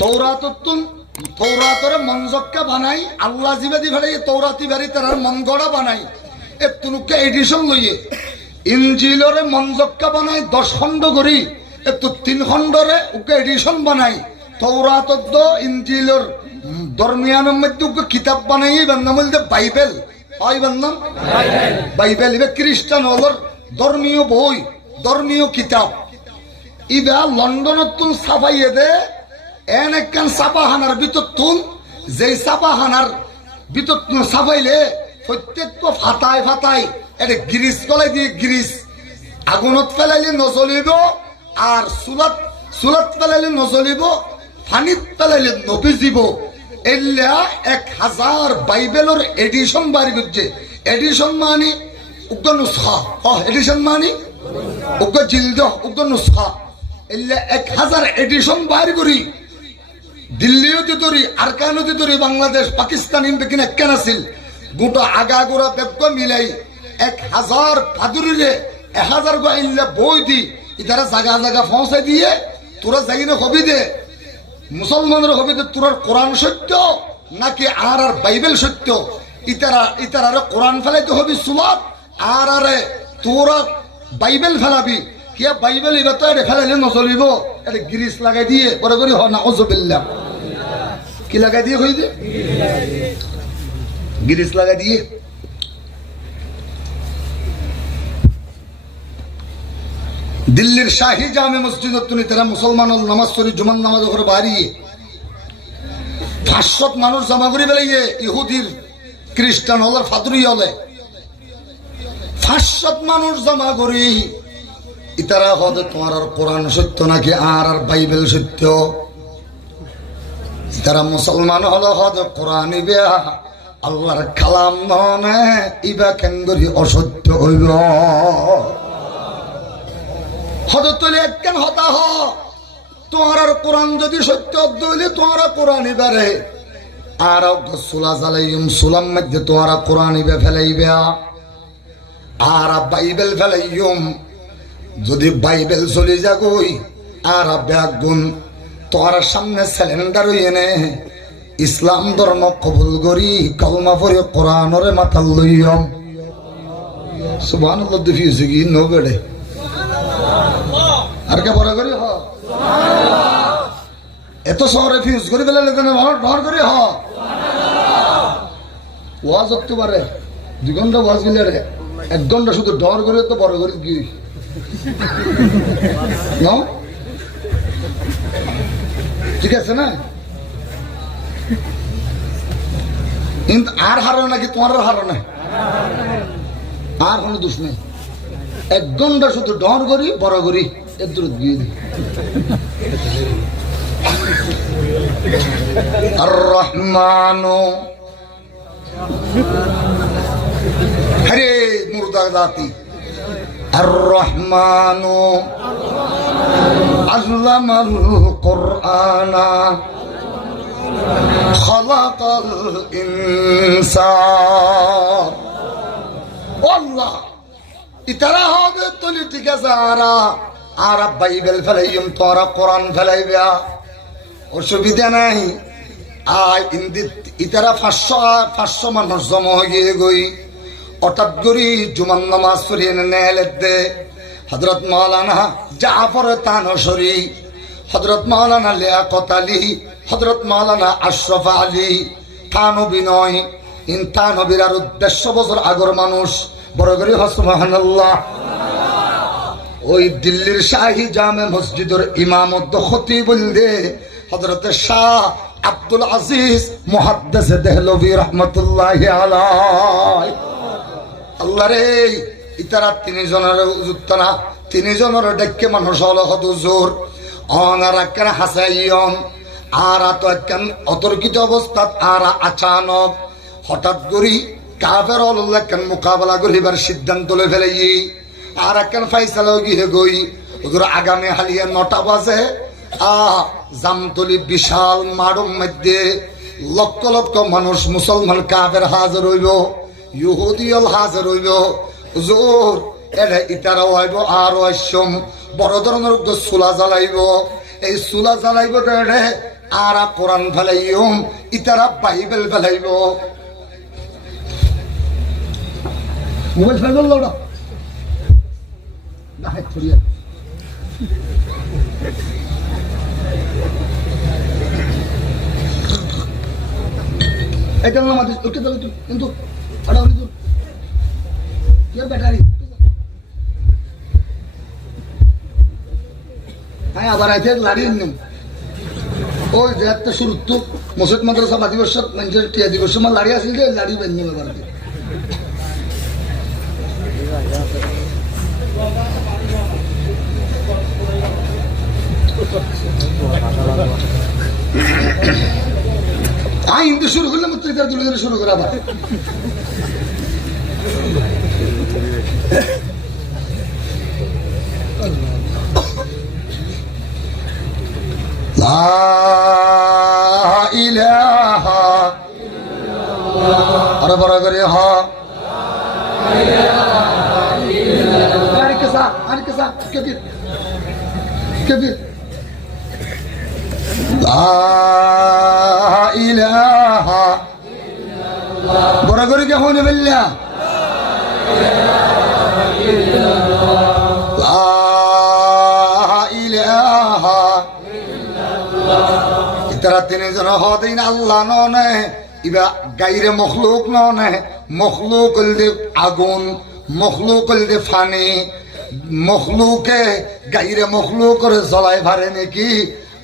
তৌরাতরে মনজক্কা বানাই আল্লাহ জিবাদি ভাড়াই তৌরাতি বাড়ি তার মন গড়া বানাই এ তুনুকে এডিশন লইয়ে ইনজিলরে মনজক্কা বানাই 10 খণ্ড করি এ তো 3 খণ্ডরে ওকে এডিশন বানাই তৌরাতত ইনজিলর দরমিয়ানের মধ্যে ওকে কিতাব বানাই বান্না বলতে বাইবেল হয় বান্না বাইবেল এবার খ্রিস্টান হলর ধর্মীয় বই ধর্মীয় কিতাব ইবা লন্ডনত তুন ছাপাইয়ে দে এন একখান ছাপাখানার ভিতর তুন যেই ছাপাখানার ভিতর ছাপাইলে প্রত্যেক ফাতায় ফাতায় এটা গিরিস কলাই দিয়ে গিরিস আগুনত ফেলাইলে নজলিব আর সুলাত ফেলাইলে নজলিব পানিত ফেলাইলে নভিজিব এল্লা 1000 বাইবেলর এডিশন বাড়ি করছে এডিশন মানি উগ্র নুসখা এডিশন মানি উগ্র জিলদ উগ্র নুসখা এল্লা 1000 এডিশন বাড়ি করি দিল্লিতে ধরি আরকানুতে ধরি বাংলাদেশ পাকিস্তান ইনবেকিন একখান আছিল গোটা আগাগোড়া বেগ মিলাই 1000 পাদুরিরে 1000 গো ইল্লা বই দি ইতারা জায়গা জায়গা পৌঁছে দিয়ে তোরা যাই না হবি দে মুসলমানের হবি দে তোর কোরআন সত্য নাকি আর বাইবেল সত্য ইতারা কোরআন ফেলাইতে হবি সুলাত আর তোরা বাইবেল ফেলাবি কিয়া বাইবেল এবার তো এটা ফেলাইলে নচলিব এটা গিরিস লাগাই দিয়ে বড় করে হ না অজবিল্লাহ কি লাগাই দিয়ে হই দে গিরিস লাগাই দিয়ে দিল্লির শাহী জামে মসজিদত তুমি তারা মুসলমান নামাজ পড়ি জুমার নামাজ করে বাড়িয়ে 500 মানুষ জমা করে বেলাইয়ে ইহুদির খ্রিস্টান হলার ফাদুরি হলে 500 মানুষ জমা করি ইতারা হতে তোমার আর কোরআন সত্য নাকি আর বাইবেল সত্য তারা মুসলমান হলো হতে কোরআন ইবা আল্লাহর কালাম ননে ইবা কেন্দ্রী অসত্য হইব হতে তুলে একখান হতা হ তোমার আর কোরআন যদি সত্য হইলে তোমার কোরআন ইবারে আর সুলা জ্বালাইম সুলাম মধ্যে তোমার কোরআন ইবা ফেলাইবে আর বাইবেল ফেলাইম যদি বাইবেল চলে যাগই আর ব্যাগ গুণ তোমার সামনে সিলিন্ডার এনে ইসলাম ধর্ম কবুল করি কলমা পড়ে কোরআনরে মাথা লইম সুবহানাল্লাহ দিফিউছে কি নো বেড়ে আর কে বড় করি হ এত শহরে ফিউজ করে ফেলালে ডর করি হ ওয়াজ হতে পারে 2 ঘন্টা ওয়াজ গেলে 1 ঘন্টা শুধু ডর করে তো বড় করি কি ঠিক আছে না কিন্তু আর হারো নাকি তোমার হারো না আর কোনো দোষ নেই 1 ঘন্টা শুধু ডর করি বড় করি এর দূর গিয়ে দিই আর রহমানো হরে মুর্দা জাতি الرحمن علم القرآن خلق الإنسان والله ইতারা হবে তুলি ঠিক আছে আর বাইবেল ফেলাইম তোরা কোরআন ফেলাইবা অসুবিধা নাই আর ইতারা 500 মানুষ জমা হয়ে গই হঠাৎ করি জুমান নামাজ পড়িয়ে নেলে দে হযরত মাওলানা জাফর তানসরি হযরত মাওলানা লিয়াকত আলী হযরত মাওলানা আশরাফ আলী থানবী নয় ইন থানবীর আর 150 বছর আগর মানুষ বড় করে সুবহানাল্লাহ ওই দিল্লির শাহী জামে মসজিদের ইমামত খতিব বলতে হযরত শাহ আব্দুল আজিজ মুহাদ্দিস দেহলভী রাহমাতুল্লাহি আলাইহি আল্লাহ রে ইতারা 3 জনের উত্তরা 3 জনের ডেকে মানুষ হলো হুজুর অনার একখান হাসাইয়ন আর তো একখান অতর্কিত অবস্থা আর আচানক হঠাৎ করি কাফের আল্লাহ কেন মোকাবেলা করিবার সিদ্ধান্ত লই ফেলাই আর একখান ফাইসালা গিয়ে গই হুজুর আগামী হালিয়া 9টা বাজে জামতলি বিশাল মাড়ুম মধ্যে লক্ষ লক্ষ মানুষ মুসলমান কাফের হাজির হইব ইহুদিয়ল হাজির হইব হুজুর এটা ইতারা হইব আর আসম বড় ধরনের সুলা জ্বালাইব এই চুলা জ্বালাইব রে আর কোরআন ফেলাইম ইতারা বাইবেল ফেলাইব মোবাইল ফেলল না এটা আমাদের ওকে দাও কিন্তু ব্যাটারি হ্যাঁ আবার আছে লাড়িয়ে নেন ওই যে একটা শুরু তো মসজিদ মাদ্রাসা বাদি বর্ষ মানুষের টিয়া দিবস সময় লাড়ি আসিল যে লাড়ি বেঞ্জে ব্যাপার কিন্তু শুরু করলে মুত্রিকার তুলে ধরে শুরু করে আবার আরে বড় করে হ বড় করে কে হনে বললা ইতারা তিনজন হদিন আল্লাহ ননে ইবা গাইরে মখলুক ননে মখলুক হলদে আগুন মখলুক হলদে ফানি মখলুকে গাইরে মখলুক করে জ্বলাই ভারে নাকি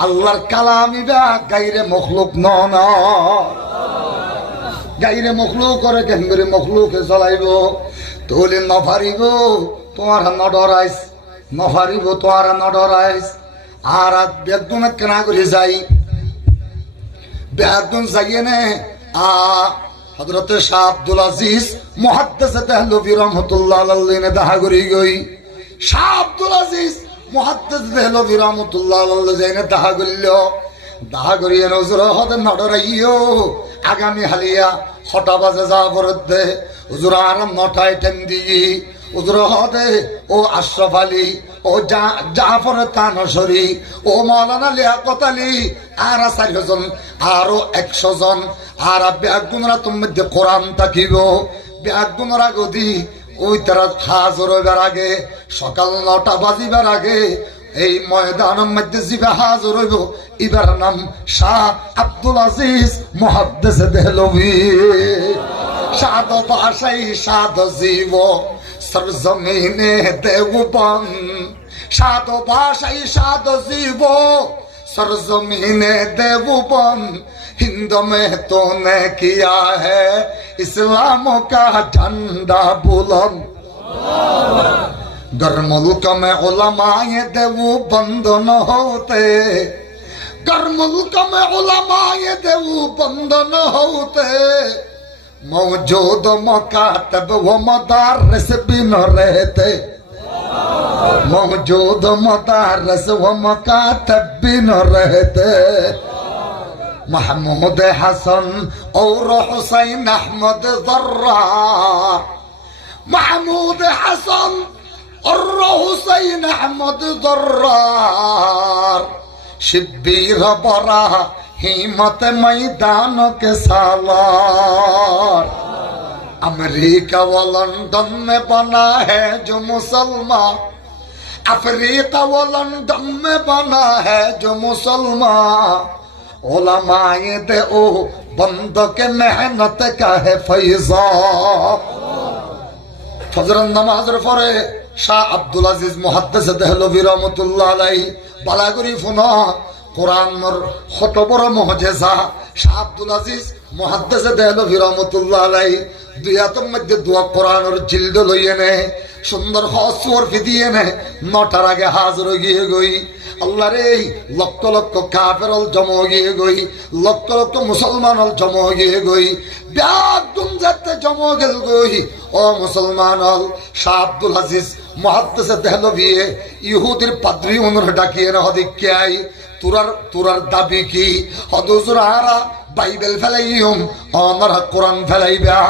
আল্লাহর কালাম ইবা গাইরে মখলুক নন গাইরে মখলুক করে কেন করে মখলুকে জ্বলাইব তোলে নফারিব তোমার নডরাইস নফারিব তোমার নডরাইস আর একদম কেনা করে যাই বেদুন যাইয়ে নে হযরত শাহ আব্দুল আজিজ মুহাদ্দিস দেহলভী রাহমাতুল্লাহ আলাইহি নে দেখা করি গই শাহ আব্দুল আজিজ মুহাদ্দিস দেহলভী রাহমাতুল্লাহ আলাইহি জাইনে দেখা করিল দেখা করিয়ে নজর হতে নডরাইও আগামী হালিয়া 6টা বাজে যা বরদে হুজুর আর 9টায় টাইম দিই হুজুর হতে ও আশরাফ আলী ও জাফর তানসরি ও মাওলানা লিয়াকত আলী আর 4 জন আরো 100 জন আর বেগুনরা তুমি কোরআন তাকিব বেগুনরা গদি ওই তারা হাজর হইবার আগে সকাল 9টা বাজিবার আগে এই ময়দানের মধ্যে জিবা হাজর হইব ইবার নাম শাহ আব্দুল আজিজ মুহাদ্দিস দেহলভী সাদ ভাষাই সাদ জীব সরজমিনে দেববন সাদ ভাষাই সাদ জীব सरजमीने देवबन हिंद में तो ने किया है इस्लाम का झंडा बुलंद गर मुल्क में उलमाए देवबंद न होते गर मुल्क में उलमाए देवबंद न होते मौजूद मकातब व मदारिस भी न रहते मौजूद मदारस व मकातब भी न रहते महमूद हसन और हुसैन अहमद ज़र्रार महमूद हसन और हुसैन अहमद ज़र्रार शिब्बीर बरा हिम्मत मैदान के सालार अमेरिका व लंदन में बना है जो मुसलमान अफ्रीका व लंदन में बना है जो मुसलमान उलमाए दे ओ बंद के मेहनत का है फैजा फजर नमाजर परे शाह अब्दुल अजीज मुहद्दिस देहलभी रहमतुल्लाह अलैहि बालागुरी फुना कुरानर कत बड़ मुअजिजा शाह अब्दुल अजीज मुहद्दिस देहलभी रहमतुल्लाह अलैहि दुई हाथेर मध्य दुआ कुरानर जिल्द लइए ने सुंदर हसवर फिदिए ने 9টার আগে হাজির হয়ে গই আল্লাহ রে লক্ষ লক্ষ কাফের জমা হয়ে গই লক্ষ লক্ষ মুসলমান জমা হয়ে গই ব্যাগুন যাতে জমা গেল গই ও মুসলমান শাহ আব্দুল আজিজ মুহাদ্দিস দেহলভী ইহুদির পাদ্রী ওনর ডাকিয়ে না হদিকে আই তুরার দাবি কি হদুজুর আরা বাইবেল ফেলাইম অনরা কোরআন ফেলাইবা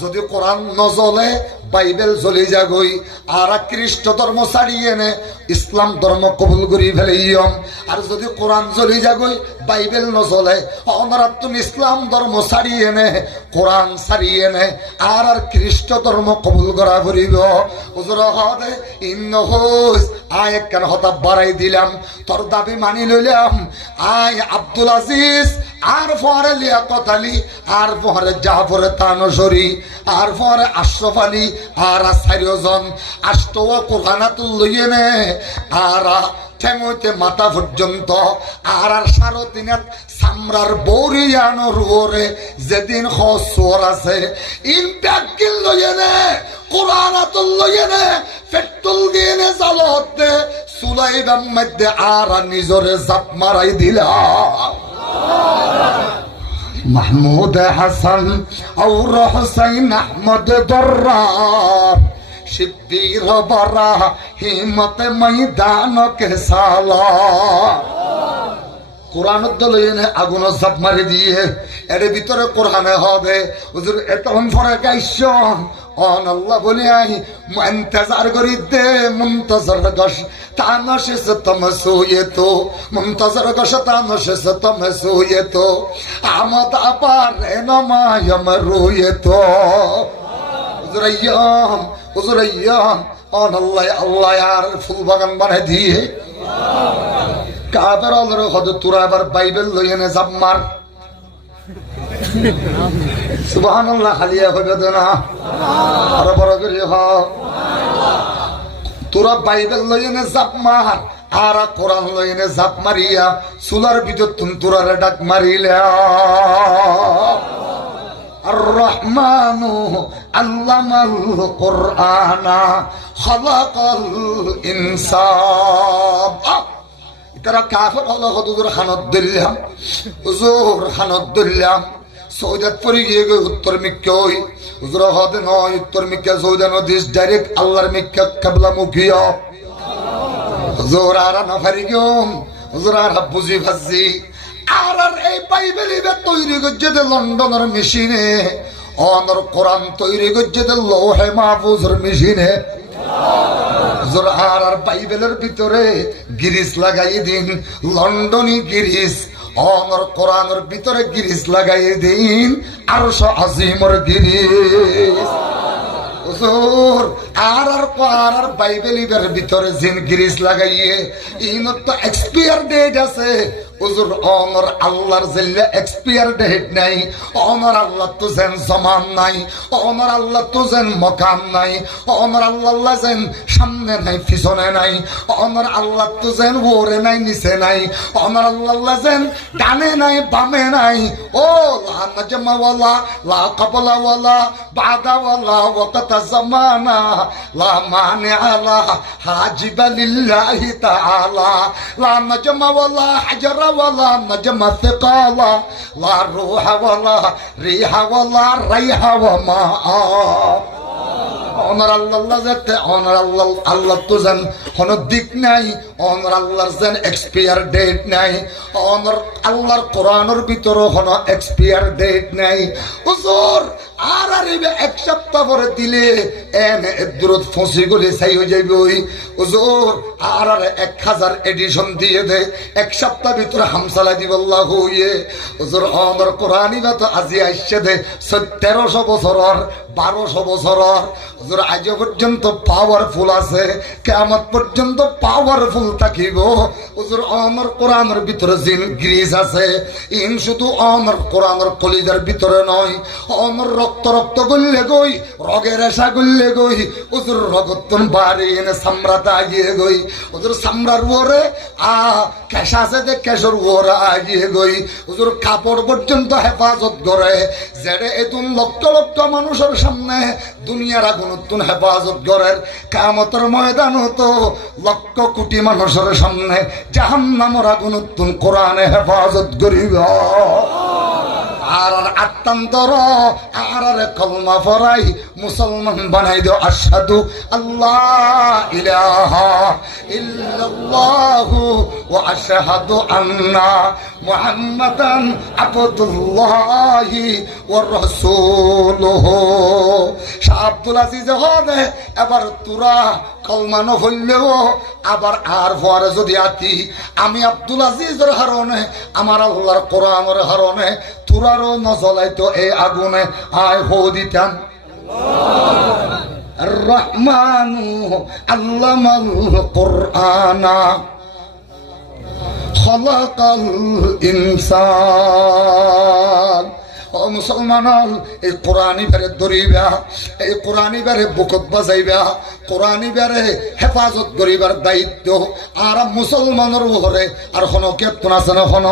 যদি কোরআন নজলে বাইবেল চলে যাগই আর খ্রিস্ট ধর্ম ছাড়িয়ে নে ইসলাম ধর্ম কবুল করি ফেলাইম আর যদি কোরআন চলে যাগই বাইবেল নচলে ওনারা তুমি ইসলাম ধর্ম ছাড়িয়ে নে কোরআন ছাড়িয়ে নে আর খ্রিস্ট ধর্ম কবুল করা করিব হুজুর হদে ইন্নহুস আয় কেন হতা বাড়াই দিলাম তোর দাবি মানি লইলাম আয় আব্দুল আজিজ আর পরে লিয়াকত আলী আর পরে জাফর তানসরি আর পরে আশরাফ আলী আর চারিজন আষ্ট কোরআনাতুল লইয়ে নে আর ঠেঙতে মাথা পর্যন্ত আর সারো দিনের সামরার বৌরিয়ানোর ওরে যেদিন হসর আছে ইনপ্যাক্টিল লইয়ে নে কোরআনাতুল লইয়ে নে পেট্রোল দিয়ে নে জ্বালতে সুলাইবের মধ্যে আর নিজরে জাপ মারাই দিলা محمود حسن اور حسین احمد درار شبیر برا ہمت میدانوں کے سالار কোরআন দলইনে আগুন জাপ মারি দিয়ে এর ভিতরে কোরআনে হবে হুজুর এতক্ষণ পরে গাইছ অন আল্লাহ বলি আই ইন্তজার করি দে মুনতাজর গশ তানশে সতম সোয়ে তো মুনতাজর গশ তানশে সতম সোয়ে তো আমদ আপার নমায়ম রোয়ে তো হুজুর আইয়াম অন আল্লাহ আল্লাহ আর ফুল বাগান বানাই দিয়ে কাবের অলরে হদ তোরা আবার বাইবেল লইনে জাপ মার সুবহানাল্লাহ হালিয়া হইবে না আর বড় করে হ তোরা বাইবেল লইনে জাপ মার আর কোরআন লইনে জাপ মারিয়া সুলার ভিতর তোরার ডাক মারিলা আর রহমানু আল্লামাল কোরআনা খালাকাল ইনসান তারা কাফের হলো হুজুর খানত দিলাম হুজুর খানত দিলাম সৌদাত পরে গিয়ে উত্তর মিক্কা হই হুজুর হদে নয় উত্তর মিক্কা সৌদা নদীস ডাইরেক্ট আল্লাহর মিক্কা কাবলা মুখিয়া হুজুর আর না ফারি গম হুজুর আর বুঝি ভাজি আর এই বাইবেল ইবে তৈরি করছে দে লন্ডনের মেশিনে অনর কোরআন তৈরি করছে দে লৌহে মাহফুজের মেশিনে হুজুর আর বাইবেলের ভিতরে গিরিস লাগাই দিন লন্ডনী গিরিস অনর কোরআনের ভিতরে গিরিস লাগাই দিন আরশ আজিমর গিরিস হুজুর আর বাইবেলের ভিতরে জিন গিরিস লাগাইয়ে ইনত তো এক্সপায়ার ডেট আছে হুজুর অমর আল্লাহর জিল্লা এক্সপায়ার ডেট নাই অমর আল্লাহ তো যেন জমান নাই অমর আল্লাহ তো যেন মকাম নাই অমর আল্লাহ যেন সামনে নাই পিছনে নাই অমর আল্লাহ তো যেন ওরে নাই নিচে নাই অমর আল্লাহ যেন ডানে নাই বামে নাই ও লা নাজমা ওয়ালা লা কাবলা ওয়ালা বাদা ওয়ালা ওয়াকাত জামানা লা মানি আলা হাজিবা লিল্লাহি তাআলা লা নাজমা ওয়ালা হাজরা ওয়ালা নাজমা সিকালা লা রুহা ওয়ালা রিহা ওয়ালা রাইহা ওয়া মা অনর আল্লাহ যেতে অনর আল্লাহ তো যেন কোনো দিক নাই অনর আল্লাহর যেন এক্সপায়ার ডেট নাই অনর আল্লাহর কোরআনের ভিতরে কোনো এক্সপায়ার ডেট নাই হুজুর আর এক সপ্তাহ পরে দিলে এনে দূরত ফসি গলে চাই হয়ে যাইবে ওই হুজুর আর 1000 এডিশন দিয়ে দে এক সপ্তাহ ভিতরে হামসালা দিব আল্লাহ হইয়ে হুজুর অনর কোরআনই বা তো আজি আসছে দে 1300 বছরের 1200 বছরের হুজুর আজ পর্যন্ত পাওয়ারফুল আছে কিয়ামত পর্যন্ত পাওয়ারফুল থাকিব হুজুর অমর কোরআনের ভিতরে জিন গ্রিজ আছে ইন শুধু অমর কোরআনের কলিজার ভিতরে নয় অমর রক্ত রক্ত গললে গই রগের রেশা গললে গই হুজুর রগতন বাড়ি এনে সামরাতে আগিয়ে গই হুজুর সামরার ওরে কেশা আছে যে কেশর ওরা আগিয়ে গই হুজুর কাপড় পর্যন্ত হেফাজত করে যেড়ে এতুন লক্ষ লক্ষ মানুষের সামনে দুনিয়ার আগুনতুন হেফাজত করেন কিয়ামতের ময়দানও তো লক্ষ কোটি মানুষের সামনে জাহান্নামের আগুনতুন কোরআনে হেফাজত করিব আর আত্মান্তর আর কলমা পড়াই মুসলমান বানাই দিও আশহাদু আল্লাহ ইলাহা ইল্লাল্লাহু ওয়া আশহাদু আন্না মুহাম্মাদান আবদুল্লাহি ওয়া রাসূলুহু। শাহ আব্দুল আজিজ হবে এবার তোরা কলমা ন হইলেও আবার আর পরে যদি আতি আমি আব্দুল আজিজের হারণে আমার আল্লাহর কোরআনের হারণে তোরারও নজলাইতো এই আগুনে আয় হো দিতাম। রহমানু আল্লামাল কোরআনা খলাকাল ইনসান। ও মুসলমান, এই কোরআনি বেড়ে ধরিবা, এই কোরআনি বেড়ে বুকত বাজাইবা, কোরআনি বেড়ে হেফাজত করিবার দায়িত্ব আর মুসলমানের উপরে। আর হন কেতন আছে না হন,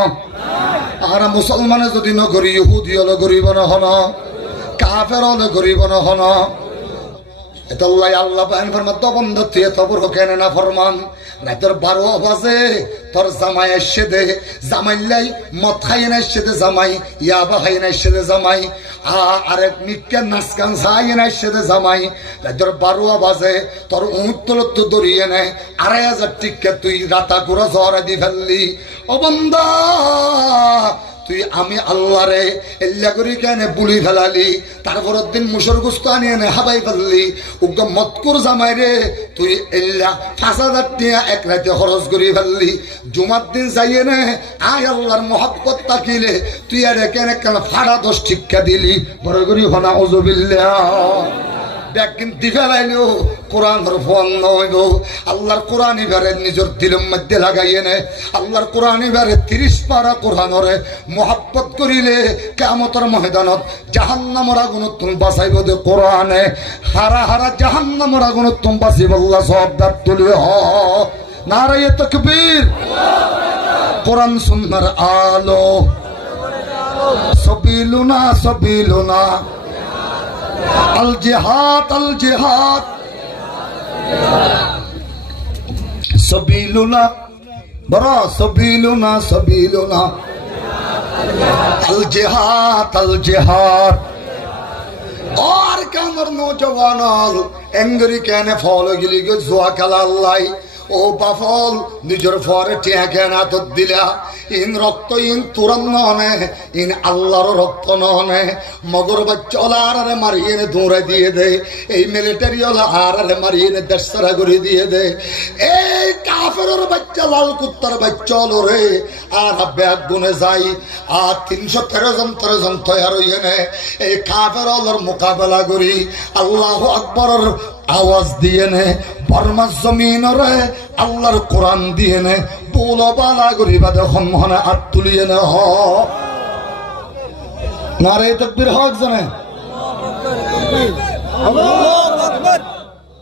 আর মুসলমানে যদি নগরী ইহুদি হলে গরিব না হন, কাফের হলে গরিব না হন। এতাল্লাই আল্লাহ পায়ন ফরমান তো বন্ধ তুই এত বড় কেন না ফরমান রাতের 12 বাজে তোর জামাই এসে দে, জামাইলাই মদ খাই না এসে দে জামাই, ইয়াবা খাই না এসে দে জামাই, আরেক নিকে নাচ গান চাই না এসে দে জামাই। রাতের 12 বাজে তোর উত্তরত্ব দরিয়ে নে 2500 টিকা তুই রাতা করে জ্বরে দি ফেললি। ও বন্ধা তুই আমি আল্লাহ রে এল্লা করি কেন বুলি ফেলালি, তারপরের দিন মুসর গুস্ত আনিয়ে নে হাবাই ফেললি। উগ্র মতকুর জামাই রে তুই এল্লা 5000 টাকা এক রাতে খরচ করি ফেললি। জুমার দিন যাইয়ে নে আয় আল্লাহর মহব্বত তাকিলে তুই আর কেন কেন ফাড়া 10 টিকা দিলি। বড় করি হনা ওজুবিল্লাহ ব্যাগিন দিফেলাইলেও কোরআনের ফল নইব। আল্লাহর কোরআন এবারে নিজের দিলের মধ্যে লাগাইয়ে নে। আল্লাহর কোরআন এবারে 30 পারা কোরআনরে মহব্বত করিলে কিয়ামতের ময়দানত জাহান্নামের আগুন তুমি বাঁচাইব দে কোরআনে। হারা হারা জাহান্নামের আগুন তুমি বাঁচিব আল্লাহ সব দাঁত তুলিবে। হ নারায়ে তাকবীর। কোরআন সুন্নাহর আলো সাবিলুনা সাবিলুনা আল জিহাদ আল জিহাদ সাবিলুনা বড় সাবিলুনা সাবিলুনা আল জিহাদ আল জিহাদ। আর কামর নওজওয়ান এঙ্গরি কেনে ফল গিলি গো জুয়া খেলা আল্লাহ। ও বাফল নিজের ফরে টিয়া কেনা তো দিলা। ইন রক্ত ইন তুরন ননে, ইন আল্লাহর রক্ত ননে। মগর বাচ্চা আরে মারিয়ে দৌড়ে দিয়ে দে, এই মিলিটারি আরে মারিয়ে দেশ সারা করে দিয়ে দে। এই কাফের বাচ্চা লাল কুত্তার বাচ্চা রে আর ব্যাগ গুনে যাই আর 313 জন তৈয়ার হইয়ে নে এই কাফের মোকাবেলা করি। আল্লাহু আকবরের আওয়াজ দিয়ে নে বর্মার জমিন রে আল্লাহর কোরআন দিয়ে নে বলো বালা করি বাদে হনহনে হাত তুলিয়ে নে। হ নারে তাকবীর হক জানে।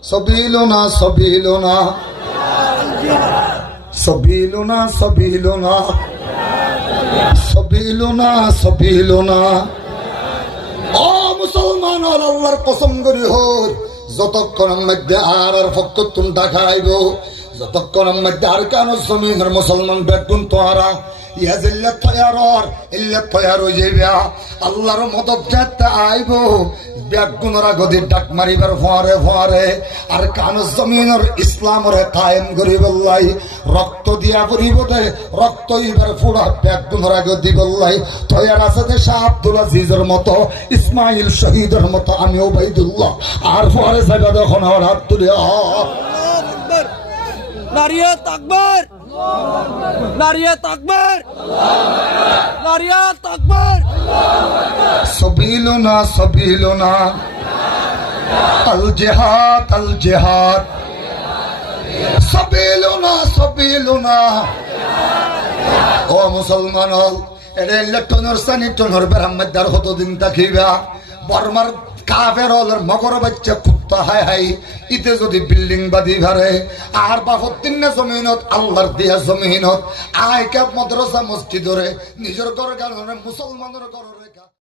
সাবিলুনা সাবিলুনা সাবিলুনা সাবিলুনা সাবিলুনা সাবিলুনা। ও মুসলমান আল্লাহর কসম করি হোক যতক্ষণের মধ্যে আর ফক্ত তুমি দেখাইব, যতক্ষণের মধ্যে আর কেন জমিনের মুসলমান বেগুন তোহারা ইয়াজিল্লা তৈয়ার ইল্লা তৈয়ার হয়ে যাইবে। আল্লাহর মদত যেতে আইব বেগুনরা গদির ডাক মারিবার ফোয়ারে ফোয়ারে আর কান জমিনের ইসলামরে কায়েম করিব লাই। রক্ত দিয়া পড়িব দে রক্ত ইবার ফুড়া বেগুনরা গদি বললাই। তৈয়ার আছে যে শাহ আব্দুল আজিজের মতো, ইসমাইল শহীদের মতো, আমি ওবাইদুল্লাহ আর ফোয়ারে যাইবা দেখুন আমার হাত তুলে। নারিয়ে তাকবীর, নারিয়ে তাকবীর, নারিয়ে তাকবীর। সাবিলুনা সাবিলুনা আল জিহাদ আল জিহাদ সাবিলুনা সাবিলুনা। ও মুসলমান এর ইলেকট্রনের সানিটনের বেরামদার কতদিন থাকিবা। বর্মার কাফের হলের মগর বাচ্চা কুত্তা হাই হাই ইতে যদি বিল্ডিং বাদি ভারে আর বাফতিন জমিনত আল্লাহর দিয়া জমিনত আয় কে মাদ্রাসা মসজিদরে নিজের ঘর গান মুসলমানের ঘর রেখা।